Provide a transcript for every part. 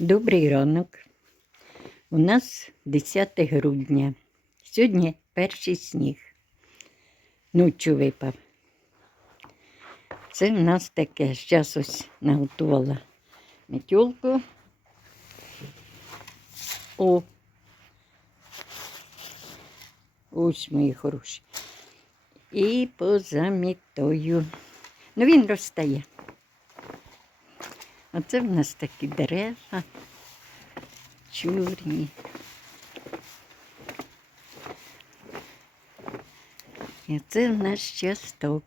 Добрий ранок. У нас 10 грудня. Сьогодні перший сніг. Ночі випав. Це в нас таке. Зараз ось наготувала метюлку. О. Ось мої хороші. І позамітою. Ну він розстає. Оце в нас такі дерева чорні. І це в нас часток.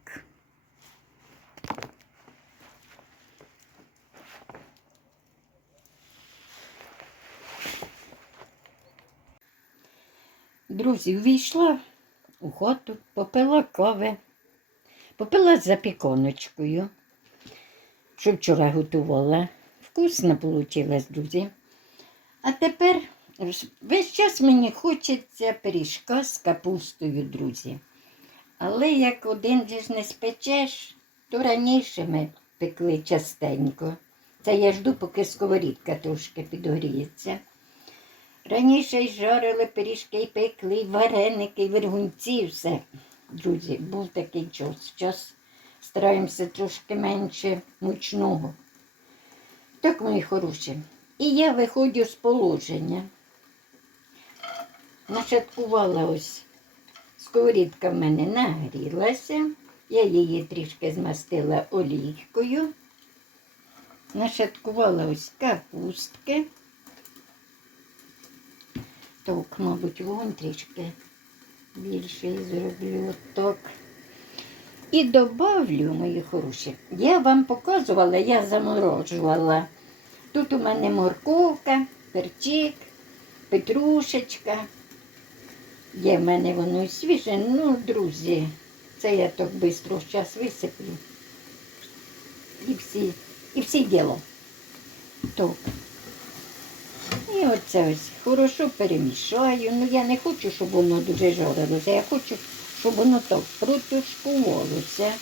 Друзі, увійшла у хату, попила кави, попила з запіконочкою що вчора готувала. Вкусно вийшло, друзі. А тепер весь час мені хочеться пиріжка з капустою, друзі. Але як один ж не спечеш, то раніше ми пекли частенько. Це я жду, поки сковорідка трошки підгоріється. Раніше й жарили пиріжки, і пекли, вареники, і вергунці, все. Друзі, був такий. Час стараємося трошки менше мучного. Так, мої хороші. І я виходжу з положення. Нашаткувала ось сковорідка в мене нагрілася. Я її трішки змастила олійкою. Нашаткувала ось капустки. Так, мабуть, вон трішки більше зроблю так. І добавлю, мої хороші, я вам показувала, я заморожувала. Тут у мене морковка, перчик, петрушечка. Є в мене воно свіже. Ну, друзі, це я так швидко зараз висиплю. І всі, і всі діло. Так. І оце ось хорошо перемішаю. Ну я не хочу, щоб воно дуже жарилося. Я хочу, щоб воно так протушкувалося.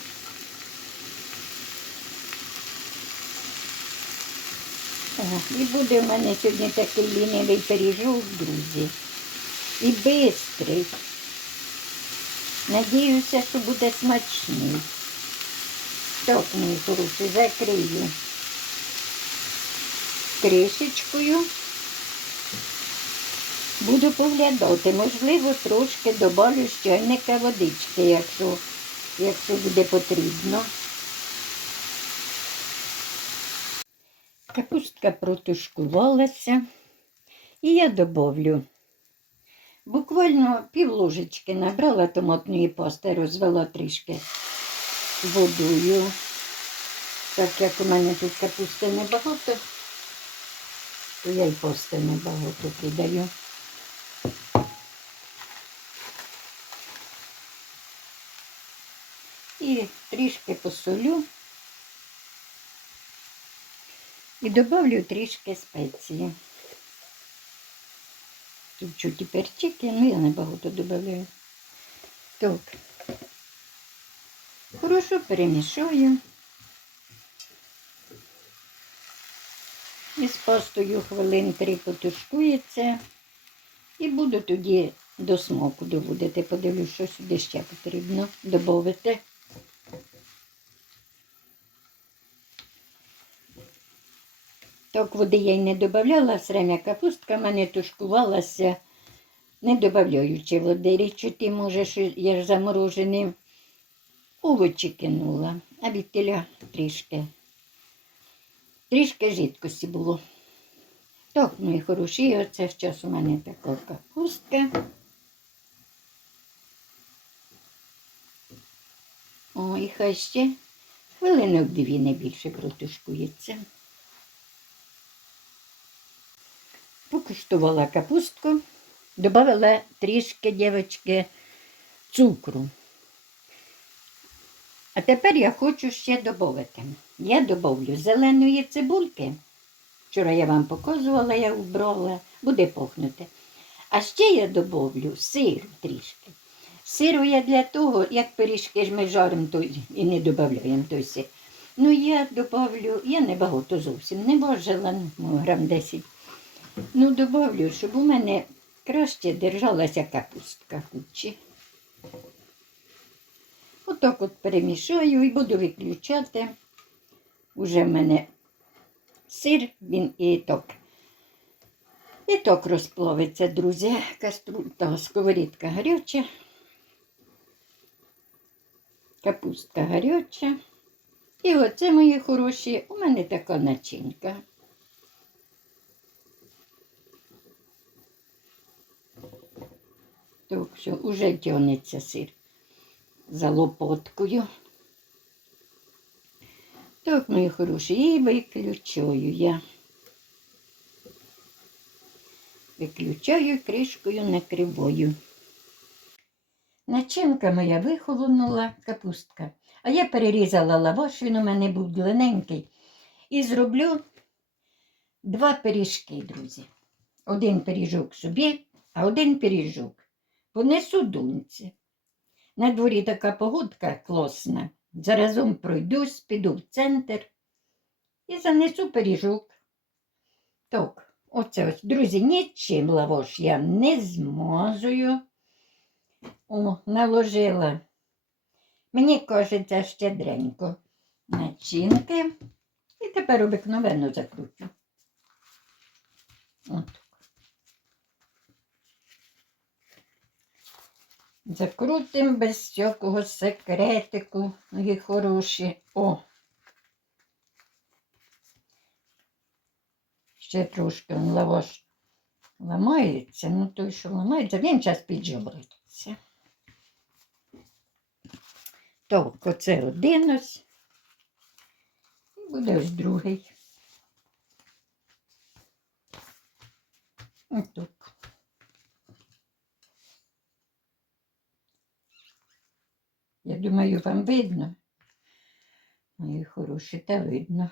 О, і буде в мене сьогодні такий лінивий пиріжок, друзі. І бистрий. Надіюся, що буде смачний. Так, мій хороший, закрию кришечкою. Буду поглядати, можливо, трошки добавлю з чайника водички, якщо, якщо буде потрібно. Капустка протушкувалася і я добавлю. Буквально пів ложечки набрала томатної пасти, розвела трішки водою. Так як у мене тут капусти небагато, то я й пасти небагато кидаю. І трішки посолю. І добавлю трішки спеції. Тут чуть і перчики, ну я небагато додаю. Так. Хорошо перемішаю. І з пастою хвилин три потушкується. І буду тоді до смаку доводити. Подивлюсь, що сюди ще потрібно додати. Так води я й не додавала, все капустка мене тушкувалася, не додаючи води. Річу ти можеш, я ж замороженим овочі кинула, а від теля трішки. Трішки жидкості було. Так, і хороші, оце зараз у мене така капустка. О, і хай ще хвилинок дві не більше протушкується. Покуштувала капустку, додала трішки, дівчатки, цукру. А тепер я хочу ще додати. Я додавлю зеленої цибульки. Вчора я вам показувала, я вбрала, буде пахнути. А ще я додавлю сиру трішки. Сиру я для того, як пиріжки ж ми жаримо і не додаємо той сир. Ну, я добавлю, я не багато зовсім не бажала, ну, грам 10. Ну, добавлю, щоб у мене краще держалася капустка кучі. Отак от перемішаю і буду виключати. Уже в мене сир, він і так. І так розплавиться, друзі. Каструль та сковорідка гаряча. Капустка гаряча. І оце, мої хороші, у мене така начинка. Так що вже тягнеться сир за лопоткою. Так, мої хороші, і виключаю я. Виключаю кришкою накривою. Начинка моя вихолонула капустка. А я перерізала лаваш, він у мене був длинненький. І зроблю два пиріжки, друзі. Один пиріжок собі, а один пиріжок понесу доньці. На дворі така погодка класна. Заразом пройдусь, піду в центр і занесу пиріжок. Так, оце ось, друзі, нічим лаваш я не змазую. О, наложила. Мені кажеться щедренько начинки. І тепер обикновенно закручу. От. Закрутим без всякого секретику, мої хороші. О. Ще трошки он лаваш ламається, ну той, що ламається, він час піджобриться. Так, оце один ось. І буде ось другий. Отут. Я думаю, вам видно. Мої хороші, та видно.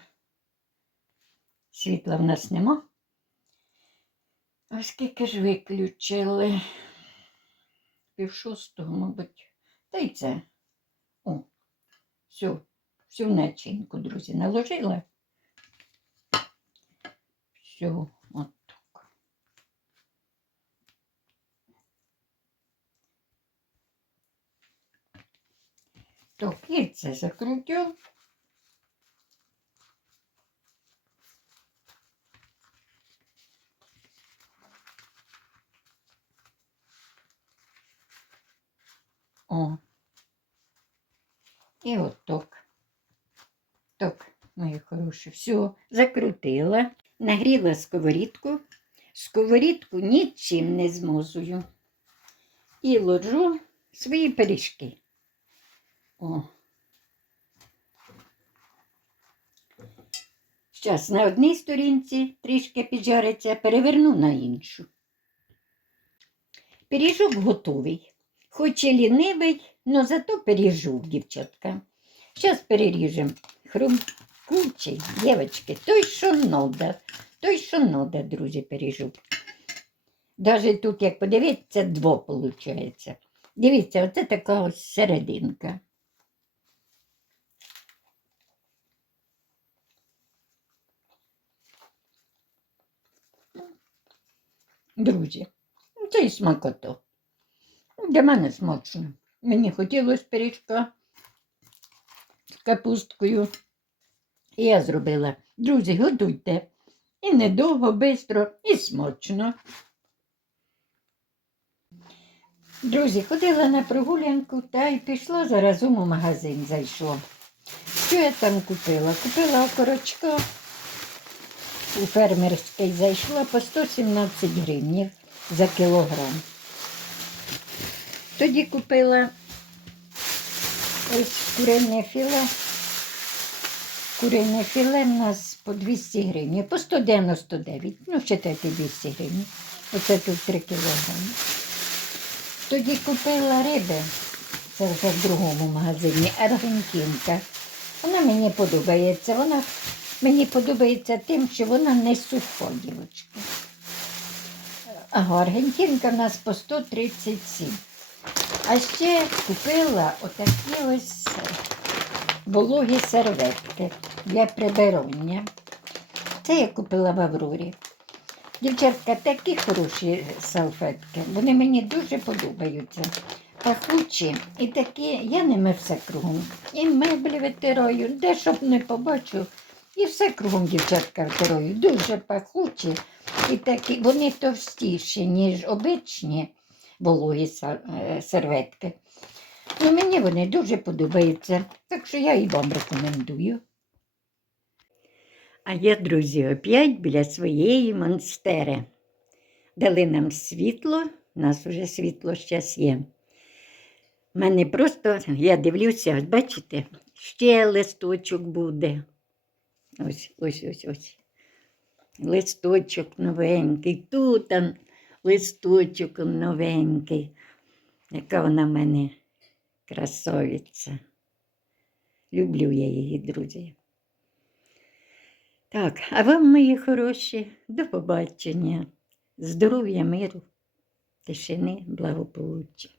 Світла в нас нема. А скільки ж виключили? Пів шостого, мабуть. Та й це. О, всю, всю начинку, друзі, наложила. Все, от так. Так, яйце закрутю. О. І от так. Так, мої хороші, все, закрутила, нагріла сковорідку. Сковорідку нічим не змозую. І ложу свої пиріжки. О. Зараз на одній сторінці трішки піджариться, переверну на іншу. Пиріжок готовий. Хоч і лінивий, но зато пиріжок, дівчатка. Зараз переріжемо хрумкучий, дівчатки, той, що надо, той, що надо, друзі, пиріжок. Даже тут, як подивитися, два виходить. Дивіться, оце така ось серединка. Друзі, це і смакота. Для мене смачно. Мені хотілося пиріжка з капусткою. І я зробила. Друзі, готуйте. І недовго, швидко, і смачно. Друзі, ходила на прогулянку та й пішла заразом у магазин зайшла. Що я там купила? Купила окорочка у фермерський зайшла по 117 гривнів за кілограм. Тоді купила ось курине філе. Курине філе в нас по 200 гривень, по 199, ну, считайте 200 гривень. Оце тут 3 кілограми. Тоді купила риби, це вже в другому магазині, аргентинка. Вона мені подобається. Вона мені подобається тим, що вона не суха, дівчатка. Ага, аргентинка в нас по 137. А ще купила отакі ось вологі серветки для прибирання. Це я купила в Аврорі. Дівчатка, такі хороші салфетки. Вони мені дуже подобаються. Пахучі і такі, я ними все кругом. І меблі витираю, де щоб не побачу. І все кругом дівчатка витираю. Дуже пахучі і такі, вони товстіші, ніж обичні вологі е, серветки. Ну, мені вони дуже подобаються, так що я і вам рекомендую. А я, друзі, опять біля своєї монстери. Дали нам світло, у нас вже світло зараз є. У мене просто, я дивлюся, бачите, ще листочок буде. Ось, ось, ось, ось. Листочок новенький, тут листочок новенький. Яка вона в мене красавиця. Люблю я її, друзі. Так, а вам, мої хороші, до побачення. Здоров'я, миру, тишини, благополуччя.